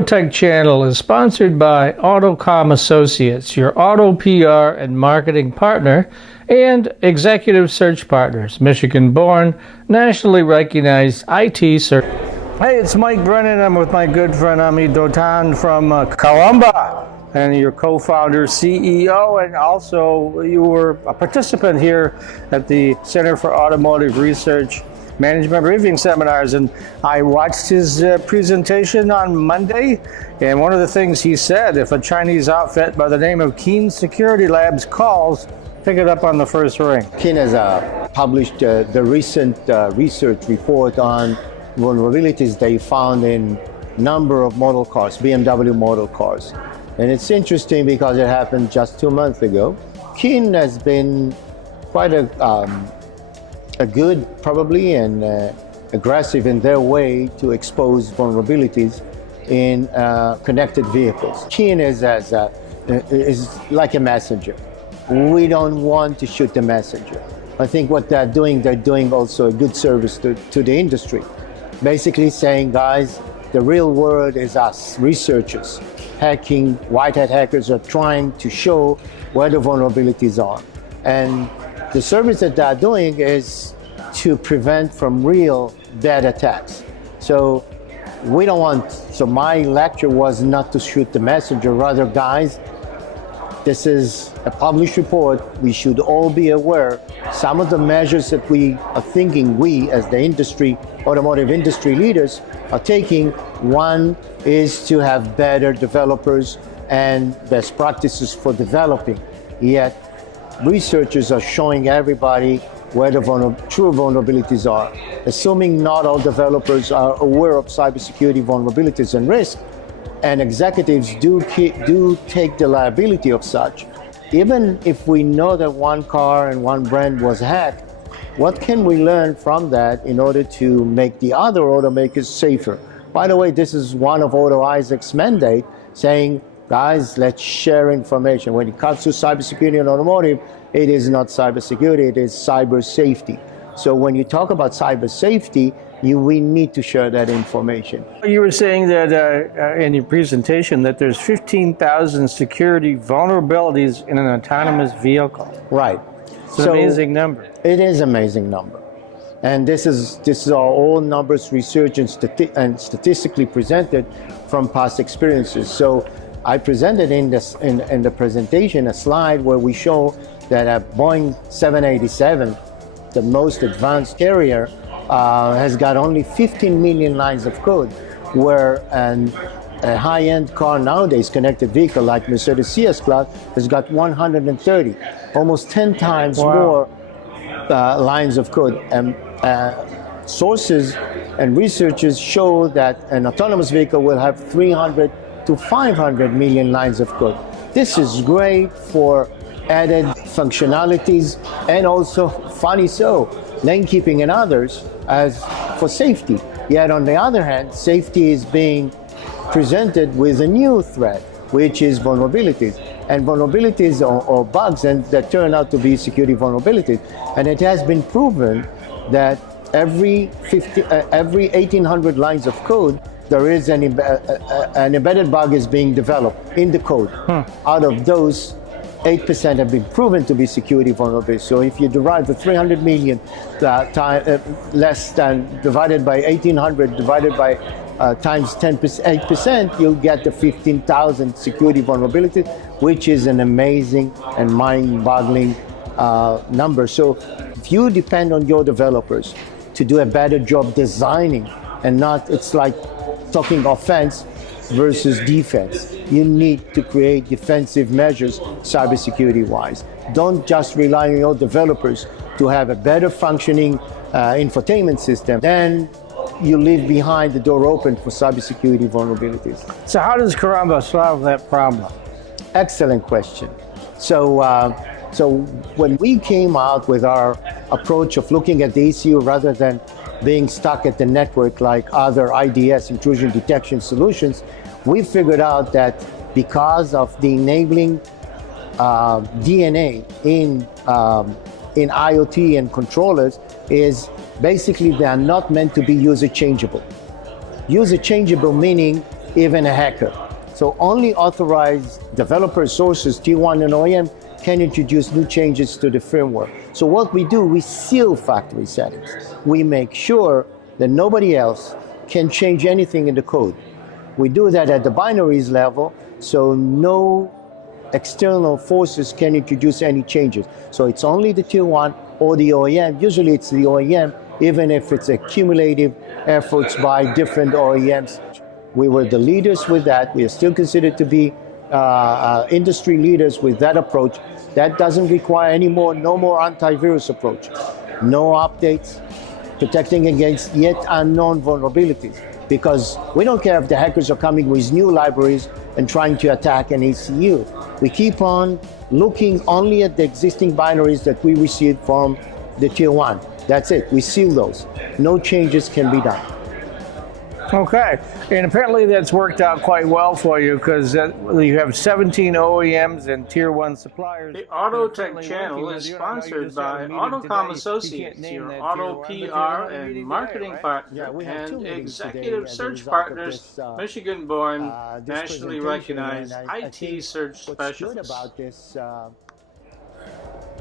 Tech channel is sponsored by Autocom Associates, your auto PR and marketing partner, and Executive Search Partners, Michigan-born, nationally recognized IT search. Hey, it's Mike Brennan. I'm with my good friend Ami Dotan from Karamba, and your co-founder, CEO, and also you were a participant here at the Center for Automotive Research Management Briefing Seminars, and I watched his presentation on Monday, and one of the things he said, if a Chinese outfit by the name of Karamba Security Labs calls, pick it up on the first ring. Kin has published the recent research report on vulnerabilities they found in number of model cars, BMW model cars. And it's interesting because it happened just 2 months ago. Kin has been quite a good, probably, and aggressive in their way to expose vulnerabilities in connected vehicles. Kin is like a messenger. We don't want to shoot the messenger. I think what they're doing also a good service to the industry. Basically saying, guys, the real world is us, researchers. Hacking, white hat hackers are trying to show where the vulnerabilities are. And the service that they're doing is to prevent from real bad attacks. So we don't want, so my lecture was not to shoot the messenger, rather, guys, this is a published report. We should all be aware. Some of the measures that we are thinking, we as the industry, automotive industry leaders are taking, one is to have better developers and best practices for developing. Yet researchers are showing everybody where the true vulnerabilities are. Assuming not all developers are aware of cybersecurity vulnerabilities and risk, and executives do take the liability of such. Even if we know that one car and one brand was hacked, what can we learn from that in order to make the other automakers safer? By the way, this is one of Otto Isaac's mandate, saying, guys, let's share information. When it comes to cybersecurity and automotive, it is not cybersecurity, it is cyber safety. So when you talk about cyber safety, we need to share that information. You were saying that in your presentation that there's 15,000 security vulnerabilities in an autonomous vehicle. Right. It's an amazing number. It is an amazing number. And this is all numbers research and statistically presented from past experiences. So I presented in the presentation a slide where we show that a Boeing 787, the most advanced carrier, has got only 15 million lines of code, where a high-end car nowadays, connected vehicle like Mercedes CS-Class, has got 130, almost 10 times more lines of code. Sources and researchers show that an autonomous vehicle will have 300 to 500 million lines of code. This is great for added functionalities and also, funny so, lane keeping and others as for safety. Yet on the other hand, safety is being presented with a new threat, which is vulnerabilities. And vulnerabilities or bugs and that turn out to be security vulnerabilities. And it has been proven that every 1,800 lines of code, there is an embedded bug is being developed in the code. Out of those, 8% have been proven to be security vulnerable. So if you derive the 300 million less than divided by 1,800 divided by times 8%, you'll get the 15,000 security vulnerabilities, which is an amazing and mind-boggling number. So if you depend on your developers to do a better job designing, and not, it's like talking offense versus defense. You need to create defensive measures cybersecurity-wise. Don't just rely on your developers to have a better functioning infotainment system. Then you leave behind the door open for cybersecurity vulnerabilities. So how does Karamba solve that problem? Excellent question. So when we came out with our approach of looking at the ECU rather than being stuck at the network like other IDS, intrusion detection solutions, we figured out that because of the enabling DNA in IoT and controllers is basically they are not meant to be user changeable. User changeable meaning even a hacker. So only authorized developer sources, Tier 1 and OEM, can introduce new changes to the firmware. So what we do, we seal factory settings. We make sure that nobody else can change anything in the code. We do that at the binaries level, so no external forces can introduce any changes. So it's only the Tier 1 or the OEM. Usually it's the OEM, even if it's a cumulative efforts by different OEMs. We were the leaders with that. We are still considered to be industry leaders with that approach. That doesn't require no more antivirus approach. No updates, protecting against yet unknown vulnerabilities. Because we don't care if the hackers are coming with new libraries and trying to attack an ECU. We keep on looking only at the existing binaries that we received from the Tier 1. That's it, we seal those. No changes can be done. Okay, and apparently that's worked out quite well for you because you have 17 OEMs and Tier 1 suppliers. The Autotech channel is sponsored by Autocom Associates, your auto PR and marketing partner, and executive search partners, Michigan-born, nationally recognized IT search specialists. About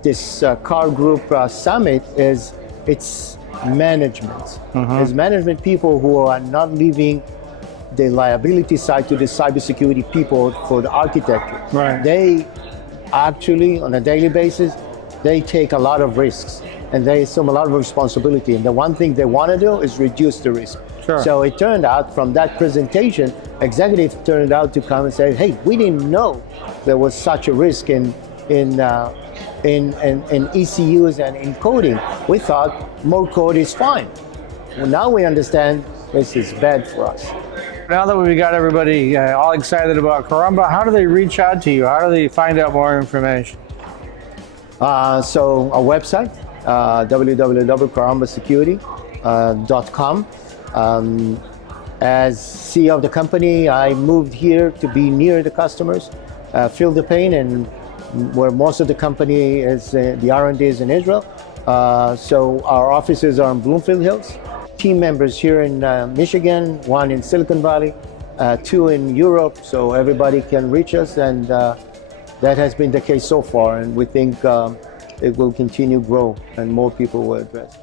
this car group summit is it's management. As management people who are not leaving the liability side to the cybersecurity people for the architecture. Right. They actually, on a daily basis, they take a lot of risks and they assume a lot of responsibility. And the one thing they want to do is reduce the risk. Sure. So it turned out from that presentation, executives turned out to come and say, hey, we didn't know there was such a risk in ECUs and in coding. We thought more code is fine. Well, now we understand this is bad for us. Now that we got everybody all excited about Karamba, how do they reach out to you? How do they find out more information? So our website, www.karambasecurity.com. As CEO of the company, I moved here to be near the customers, feel the pain, and where most of the company is, the R&D is in Israel. So our offices are in Bloomfield Hills. Team members here in Michigan, one in Silicon Valley, two in Europe, so everybody can reach us, and that has been the case so far, and we think it will continue to grow and more people will address.